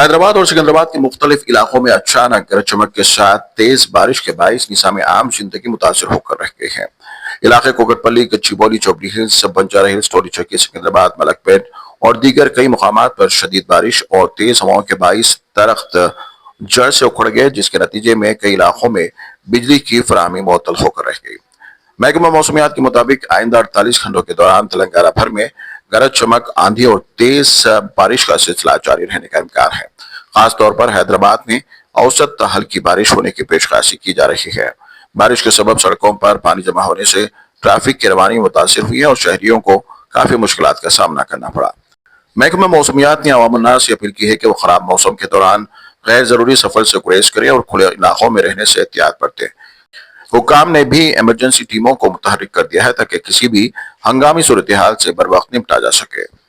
حیدرآباد اور سکندرآباد کے مختلف علاقوں میں اچانک گرج چمک کے ساتھ تیز بارش کے باعث نظام عام زندگی متاثر ہو کر رہ گئے ہیں۔ علاقے کوکٹ پلی، گچی بولی، چوبڑی ہلز، بنجارہ ہلز، ٹولی چکی، سکندرآباد، ملک پیٹ اور دیگر کئی مقامات پر شدید بارش اور تیز ہواؤں کے باعث درخت جڑ سے اکھڑ گئے، جس کے نتیجے میں کئی علاقوں میں بجلی کی فراہمی معطل ہو کر رہ گئی۔ محکمہ موسمیات کے مطابق آئندہ 48 گھنٹوں کے دوران تلنگانہ بھر میں گرج چمک، آندھی اور تیز بارش کا سلسلہ جاری رہنے کا امکان ہے۔ خاص طور پر حیدرآباد میں اوسط ہلکی بارش ہونے کی پیشگوئی کی جا رہی ہے۔ بارش کے سبب سڑکوں پر پانی جمع ہونے سے ٹریفک کی روانی متاثر ہوئی ہے اور شہریوں کو کافی مشکلات کا سامنا کرنا پڑا۔ محکمہ موسمیات نے عوام الناس سے اپیل کی ہے کہ وہ خراب موسم کے دوران غیر ضروری سفر سے گریز کریں اور کھلے علاقوں میں رہنے سے احتیاط برتیں۔ حکام نے بھی ایمرجنسی ٹیموں کو متحرک کر دیا ہے تاکہ کسی بھی ہنگامی صورتحال سے بروقت نمٹا جا سکے۔